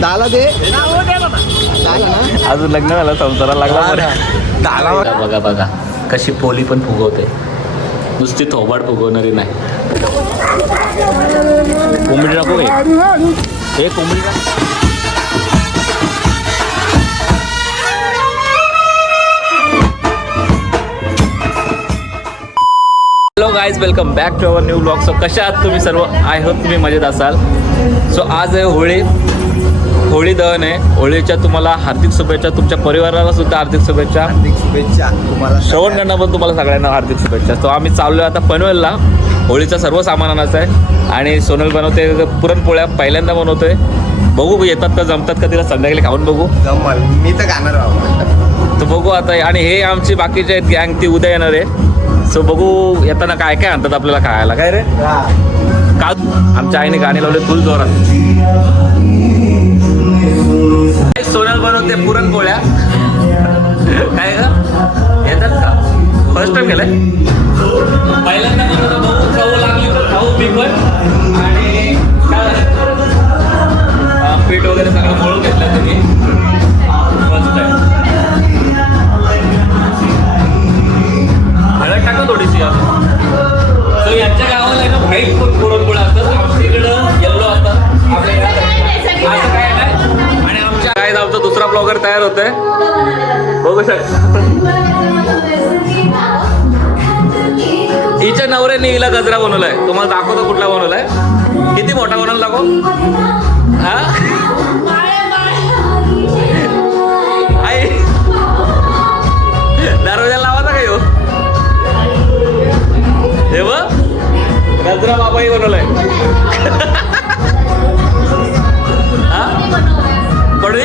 दाला दे अजून लग्न झालं संसाराला लागला दाला बघा बघा कशी पोली पण फुगवते नुसती थोबाड फुगवणारी नाही कोंबडी नको हे कोंबडी hello guys welcome back to our new blog. So कशा आहात तुम्ही सर्व? आय होप तुम्ही मजेत असाल. सो आज आहे होळी दहन आहे. होळीच्या तुम्हाला हार्दिक शुभेच्छा. तुमच्या परिवाराला सुद्धा हार्दिक शुभेच्छा. तुम्हाला श्रवणकडनं पण तुम्हाला सगळ्यांना हार्दिक शुभेच्छा. तो आम्ही चाललो आहे आता पनवेलला. होळीचं सर्व सामान आणायचं आहे आणि सोनल बनवते पुरणपोळ्या पहिल्यांदा बनवतोय. बघू येतात का जमतात का तिला संध्याकाळी खाऊन बघू. जमल मी तर खाणार आहोत. तर बघू आता. आणि हे आमची बाकीचे आहेत गँग ती उद्या येणार आहे. सो बघू येताना काय काय आणतात आपल्याला खायला. काय रे का आमच्या आईने गाणी लावले फुल जोरात. सोनल बनवते पुरणपोळ्या. काय ग येतात का? फर्स्ट टाइम केलंय. पहिल्यांदा बघू खाऊ लागली तर खाऊ मी पण. आणि पीठ वगैरे सगळं मळून घेतलं तुम्ही फर्स्ट टाइम. हळद टाका थोडीशी. सो यांच्या गावाला आहे ना व्हाईट पुरणपोळ्या असतात. आमच्या इकडं येल्लो असतात. आपल्या असं काय नाही. आणि आमच्या काय आमचा दुसरा ब्लॉगर तयार होतोय बघू शकता. हिच्या नवऱ्याने हिला गजरा बनवलाय. तुम्हाला दाखवतो कुठला बनवलाय. किती मोठा बनवला दाखव. हा आई दरवाजा लावायचा का ह्यो. हे बघ गजरा बाबाही बनवलाय. हा पडवी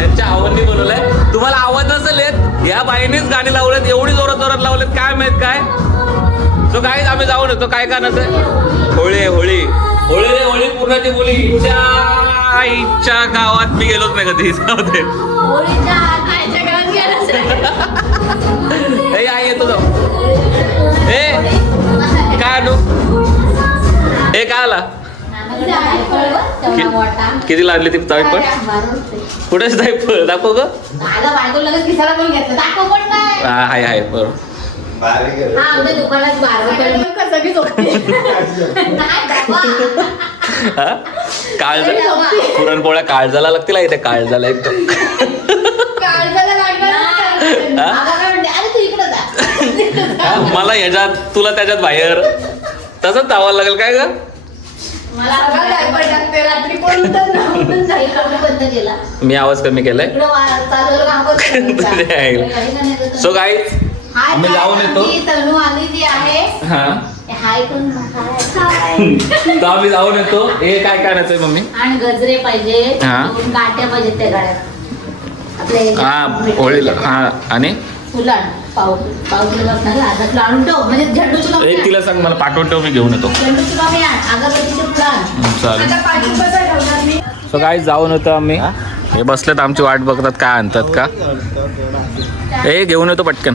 यांच्या आवाजनी बनवलाय. तुम्हाला आवाज नसेल येत. या बाईनेच गाणी लावलेत. एवढी जोरात जोरात लावलेत काय माहित काय. सो काय आम्ही जाऊन येतो. काय कानाचं होळी होळी होळी रे होळी पूर्णाची बोली. इच्छा गावात मी गेलोच नाही कधी. हे आई येतो जाऊ. हे काय आणू. हे काय आला. किती लागली ती जायफळ. कुठेच जायफळ दाखव ग. हाय हाय बरोबर. पुरणपोळ्या काळजाला लागतील. इथे काळजाला एकदम. मला ह्याच्यात तुला त्याच्यात बाहेर तसंच धावायला लागेल काय ग. मी आवाज कमी केलाय. सो गाईज आम्ही जाऊन येतो. हा तर आम्ही जाऊन येतो. हे काय करायचंय मम्मी. आणि गजरे पाहिजे. गाठ्या पाहिजे त्या गाड्यात. हा होळीला. हा आणि एक तिला सांग मला पाठवून ठेव. मी घेऊन येतो. चालेल. सो काय जाऊन येतो आम्ही. हे बसलेत आमची वाट बघतात काय आणतात का. हे घेऊन येतो पटकन.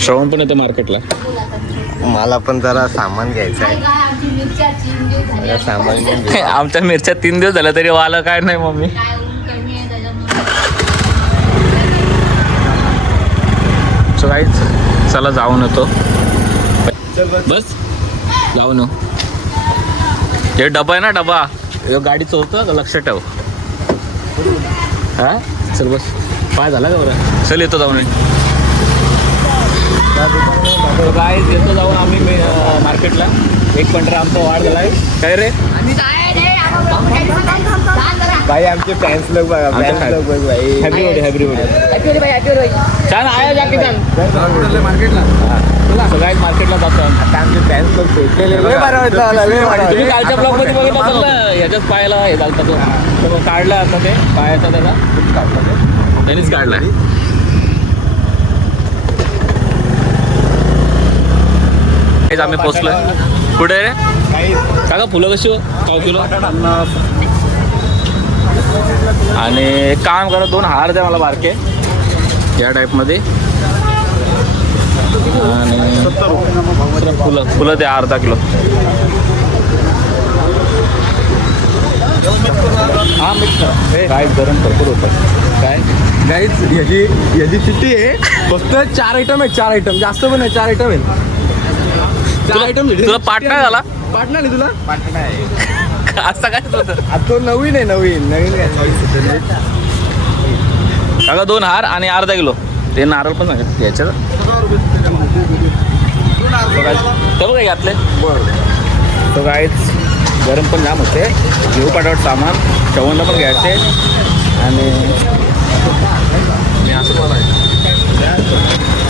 श्रवण पण येतो मार्केटला. मला पण जरा सामान घ्यायचं आहे. सामान आमच्या मिरच्या 3 दिवस झाल्या तरी वाला काय नाही मम्मी. सो गाईज चला जाऊन येतो. बस जाऊन येऊ. हे डबा आहे ना डबा. हे गाडी चोरतो लक्ष ठेव. हा चल बस. पाय झाला का बरं. चल येतो जाऊन. गाईज येतो जाऊन आम्ही मार्केटला. 1 पंधरा आमचा वाढ झाला आहे. काय रे भाई आमचे फॅन्स लोक बघा. फॅन्स लोक बघ भाई. हॅपी होळी. छान आहे जाकी छान मार्केटला. सगळ्यात मार्केटला जातो. आता आमचे फॅन्स लोक भेटलेले. तुम्ही कालच्या ब्लॉग मध्ये बघितलं असेल ना. ह्याच्याच पायाला हे झालता तो काढला आता ते पायाचा त्याला त्यांनीच काढलाय. आम्ही पोचलोय. कुठे रे का फुलं कशी पाव किलो. आणि एक काम करा 2 हार द्या मला बारके या टाईपमध्ये. आणि फुलं द्या अर्धा किलो. हा मिक्स करा काय गरम भरपूर होतं काय गाईच याची चिठ्ठी आहे फक्त 4 आयटम आहे 4 आयटम जास्त पण आहे 4 आयटम आहे 4 आयटम तुला पाठ नाही झाला पाटणार आहे तुला पाटणार आहे असं काय होतं आता तो नवीन आहे नवीन काय काका 2 हार आणि अर्धा किलो ते नारळ पण सांगत याच्यात करू काय घातले तो काहीच गरम पण जाम होते घेऊ पाठवत सामान श्रवणला पण घ्यायचे आणि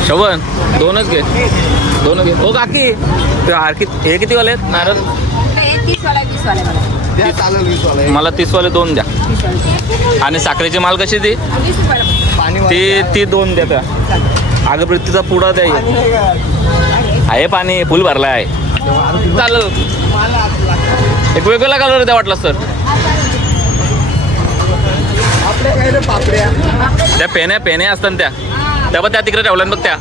श्रवण 2च घे 2 घे हो काकी ते हार हे किती वाले आहेत नारळ मला 30 वाले 2 द्या आणि साखरेची माल कशी ती ती 2 द्या त्या अगरबत्तीचा पुडा द्या आहे पाणी फुल भरला आहे चालेल एक वेगवेगळा कलर द्या वाटलं सर त्या पेन्या असतात त्या पण त्या तिकडे ठेवल्या बघ त्या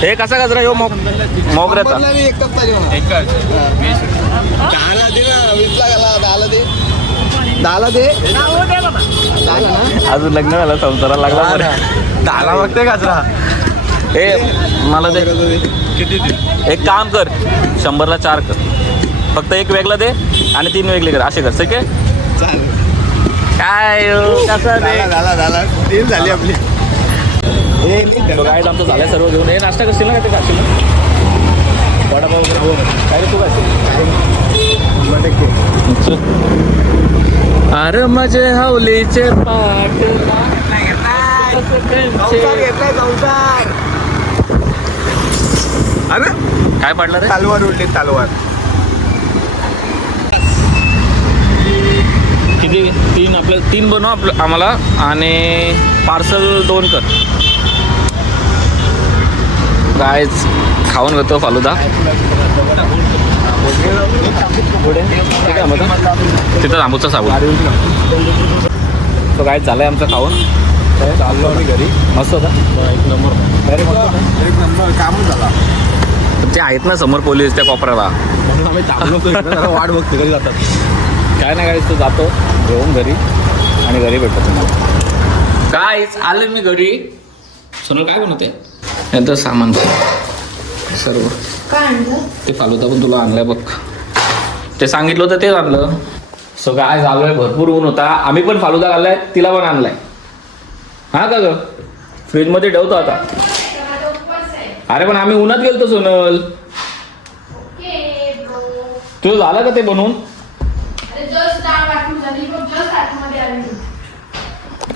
हे कसा गजरा येऊ मोगऱ्याचा अजून लग्न झालं संसाराला लागला डाला बघते गजरा हे मला दे एक काम कर 100ला 4 कर फक्त एक वेगळं दे आणि 3 वेगळे कर असे कर ठीक आहे काय कसं झाला 3 झाली आपली काय आमचं झालं सर्व घेऊन हे नाश्ता करशील ना का ते खाशील वडापाव वगैरे काय रे तू खाशील अरे माझे हवलीचे पाठ अरे काय पडलं रे तलवार उडली तलवार किती 3 आपल्याला 3 बनव आम्हाला आणि पार्सल 2 कर गायच खाऊन घेतो फालुदा तिथं थांबूचा साबून तो काय झालंय आमचं खाऊन चाललो आम्ही घरी मस्त होता एक नंबर कामच झाला ते आहेत ना समोर पोलीस त्या कोपऱ्याला म्हणून आम्ही थांबलो वाट बघतो घरी जातात काय नाही काय तो जातो घेऊन घरी आणि घरी भेटतो तुम्हाला कायच आलं मी घरी सोनल काय बनवते नंतर सामान सर्व ते फालुदा पण तुला आणलाय बघ ते सांगितलं होतं तेच आणलं सो काय झालोय भरपूर ऊन होता आम्ही पण फालुदा घाललाय तिला पण आणलाय हा का ग फ्रीजमध्ये ठेवतो आता अरे पण आम्ही उन्हात गेलतो सोनल तुझं झालं का ते बनवून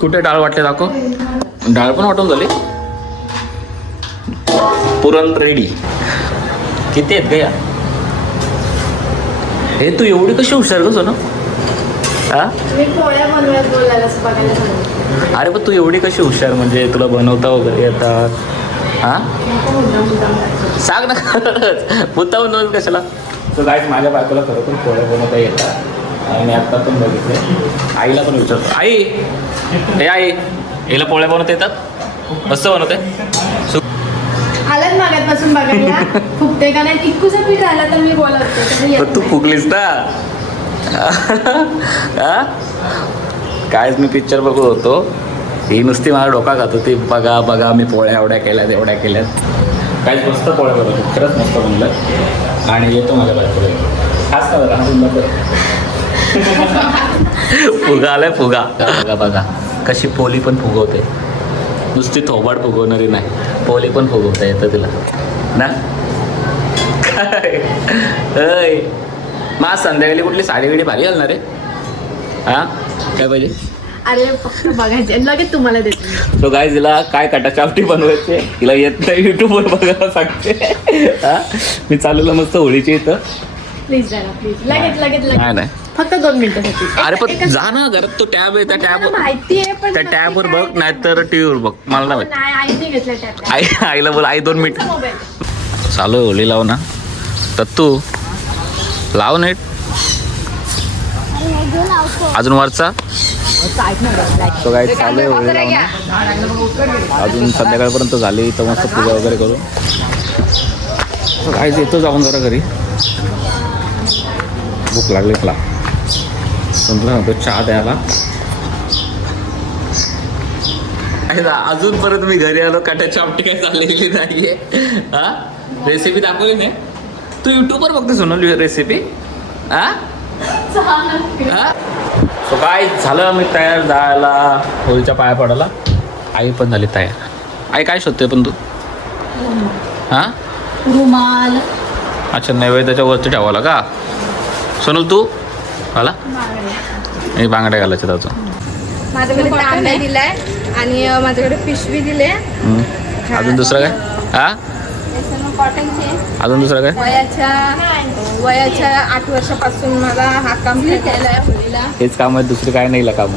कुठे डाळ वाटले दाखव डाळ पण वाटून झाली पुरण रेडी किती आहेत गया हे तू एवढी कशी हुशार ग सोनं हा मी पोळ्या बनवत बोलायला बघायला सांगितलं. अरे पण तू एवढी कशी हुशार म्हणजे तुला बनवता वगैरे येतात हा सांग ना मुद्दा बनवत कशाला तर काय माझ्या बायकोला खरोखर पोळ्या बनवता येतात आणि आता पण बघितलं आईला पण विचारतो आई हे आई हिला पोळ्या बनवता येतात मस्त बनवते आलात मागातपासून बघायला फुकते का नाही टिक्कूचं पीठ आलं तर मी बोलवते पण तू फुगलीस ना हा कायच मी पिक्चर बघत होतो ही नुसती मला डोका खात होती बघा बघा मी पोळ्या एवढ्या केल्यात काहीच मस्त पोळ्या बनवतो खरंच मस्त बनलं आणि येतो माझ्या बायकोला खास का बघा फुगा आलाय फुगा बघा बघा कशी पोली पण फुगवते नुसती थोबाड फुगवणारी नाही पोली पण फुगवता येतं तिला ना काय मग संध्याकाळी कुठली साडी बिडी भारी घालणार आहे हा काय पाहिजे अरे फक्त बघायचे लगेच तुम्हाला देते तो काय तिला काय कटाचापटी बनवायचे तिला येत नाही युट्यूबवर बघायला सांगते हा मी चालवलं मस्त होळीची इथं प्लीज जरा प्लीज लगेच नाही नाही फक्त 2 मिनिटासाठी अरे पण जा ना घरात तो टॅब आहे त्या टॅब माहिती आहे पण त्या टॅबवर बघ नाहीतर टीव्हीवर बघ मला नाही नाही आईने घेतला टॅब माहिती आईला बोल आई 2 मिनिट मोबाईल चालू आहे होळी लाव ना तू लाव नेट अजून वरचा तो काय चालू आहे होळी लावणं. अजून संध्याकाळपर्यंत झाली तर मस्त पूजा वगैरे करू. काय येतो जाऊन जरा घरी, भूक लागली मला. सांगतो चहा द्यायला. अजून परत मी घरी आलो, काट्याची आमटी काय चाललेली नाहीये. हा रेसिपी दाखवली नाही तू युट्यूबवर बघते सोनल रेसिपी. हा सो काय झालं, मी तयार जायला होळीच्या पाया पडायला. आई पण झाली तयार. आई काय शोधते पण तू? हा रुमाल. अच्छा नैवेद्याच्या वरती ठेवायला का सोनल तू? आला मी बांगड्या घालायच्या त्याचं. माझ्याकडे तांब्या दिलाय आणि माझ्याकडे पिशवी दिले. अजून दुसरं काय? हा कॉटनचे. अजून दुसरं काय? वयाच्या 8 वर्षापासून मला हा काम केलेला आहे होळीला. हेच काम आहे, दुसरी काय नाही काम.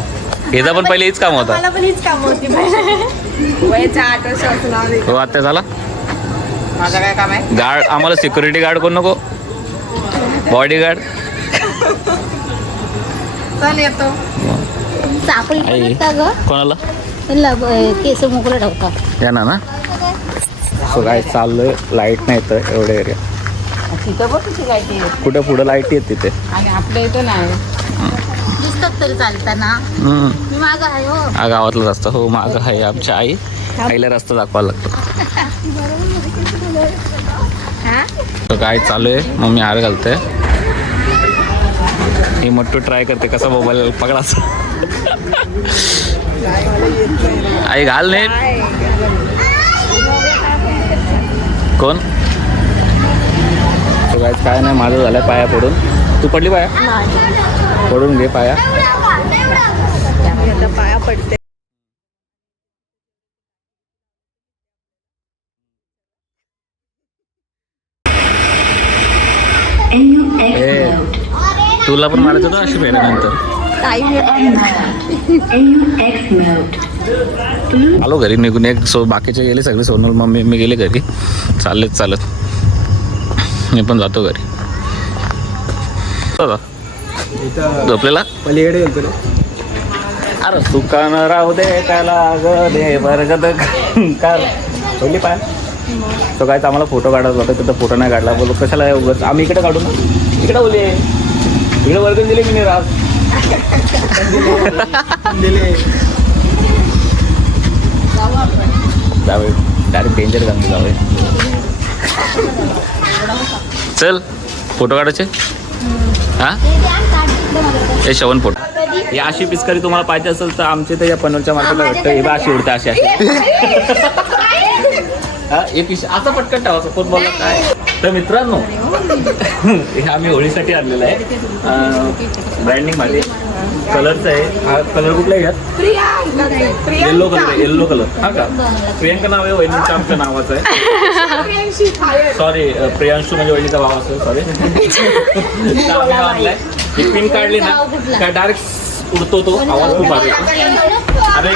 हेचा पण पहिले हेच काम होता. मला पण हीच काम होती वयाच्या 8 वर्षापासून. हो आता झाला. माझं काय काम आहे? गार्ड आम्हाला सिक्युरिटी गार्ड कोण नको, बॉडी गार्ड. चल येतो. सापळी पण आई येतात ग कोणाला त्यांना केस मोकळं ठेवतात. या ना. सो काय चाललंय, लाईट नाही तर एवढे एरिया. तिथं बघ किती काय ते. कुठं पुढं लाईट येत तिथे. आणि आपल्या इथं नाही. दिसतात तरी चालताना. मी मागं आहे हो. हा गावातला रस्ता. हो मागं आहे आमच्या आई. आईला रस्ता दाखवायला लागतो. तो काय चालू आहे, मम्मी हार घालते. ही मट्टू ट्राय करते कसा मोबाईल पकडायचा. आई घाल नाही. कोण तो काय नाही, माझं झालं पाया पडून. तू पडली पाया? पडून घे पाया. आता पाया पडते. तुला पण मारायचं होतं अशी फेऱ्यानंतर. आलो घरी निघून. एक बाकीचे गेले सगळे, सोनल मम्मी मी गेले घरी. चालत मी पण जातो घरी. झोपलेला पलीकडे गेलतो रे. अरे सुकान राहू दे त्याला ग दे बरगद काल पहिली पाय. तो काय आम्हाला फोटो काढायचा होता, तिथं फोटो नाही काढला. बोलू कशाला उगाच, आम्ही इकडे काढू ना. इकडे बोलले इकडे वर्गण दिले मी नाही राहत. जावे डायरेक्ट डेंजर गांधी जावे. चल फोटो काढायचे. हा हे श्रवण फोटो. ही अशी पिचकारी तुम्हाला पाहिजे असेल तर आमच्या तर या पनवेलच्या मार्केटला भेटतं. हे बा अशी उडते अशी हा एक असं पटकन ठेवायचं. कोण बोलला काय. तर मित्रांनो हे आम्ही होळीसाठी आणलेलं आहे. ब्रँडिंग मध्ये कलरचं आहे. हा कलर कुठला आहे यात? येल्लो कलर आहे. येल्लो कलर हा का? प्रियांका नाव आहे, वहिनीचं आमच्या नावाचं आहे. सॉरी प्रियांशू म्हणजे वहिनीचा भाव असेल. सॉरी आणलाय. ही पिन काढली ना काय डायरेक्ट उडतो तो. आवाज खूप भारी. अरे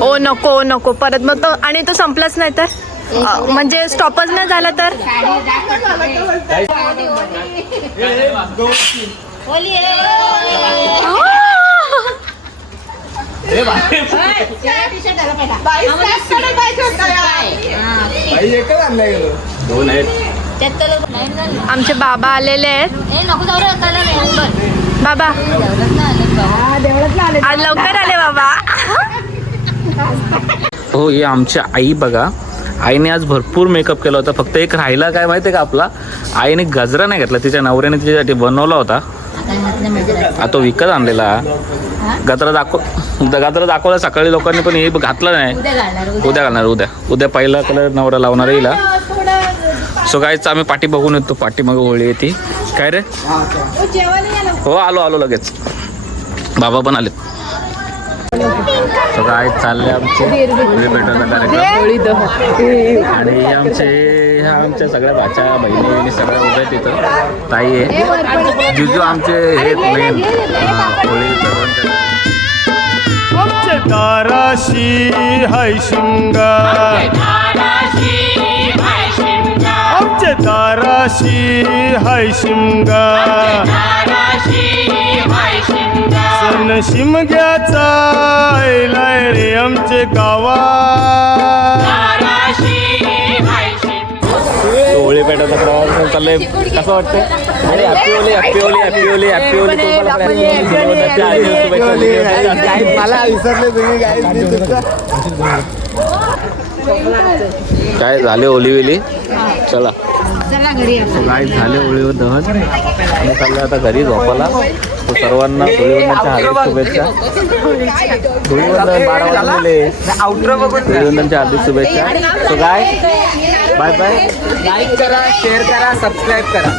ओ नको नको परत मग तो. आणि तो संपलाच नाही तर म्हणजे स्टॉपच नाही झाला तर. एकच आणलाय गेलो. दोन आहेत. आमचे बाबा आलेले आहेत. बाबा आज लवकर आले बाबा. हो हे आमच्या आई बघा. आईने आज भरपूर मेकअप केला होता. फक्त एक राहिला काय माहिती आहे का आपला, आईने गजरा नाही घेतला. तिच्या नवऱ्याने तिच्यासाठी बनवला होता. तो विकत आणलेला गजरा दाखवला सकाळी लोकांनी, पण हे घातला नाही. उद्या घालणार. उद्या पहिला कलर नवरा लावणार येईल. सो कायच आम्ही पाठी बघून येतो. पाठी मग होळी येते काय रे. हो आलो लगेच. बाबा पण आले. सो काय चालले आमचे होळी पेटवायचा कार्यक्रम. आणि ह्या आमच्या सगळ्या भाच्या बहिणी सगळ्या उभ्या तिथं. ताई आहे, जिजू आमचे हे मेन होळी पेटवून. आमचे दाराशी हाय शिंगार, आमचे दाराशी हाय शिंगार. सण शिमग्याचा आलाय रे आमचे गावात. होळी पेटाचा प्रवास चाललंय, कसं वाटतंय? आणि happy Holy, happy Holy, happy Holy, happy Holy. मला विसरले तुम्ही काय झाले होली विली? चला चला घरी काय झाले होळीवर दहन. मी चाललो आता घरी झोपाला. तो सर्वांना होळीवंदनच्या हार्दिक शुभेच्छा. होळीवंदन 12 वाजलेले. होळीवंदनच्या हार्दिक शुभेच्छा. सो काय बाय बाय. लाईक करा, शेअर करा, सबस्क्राईब करा.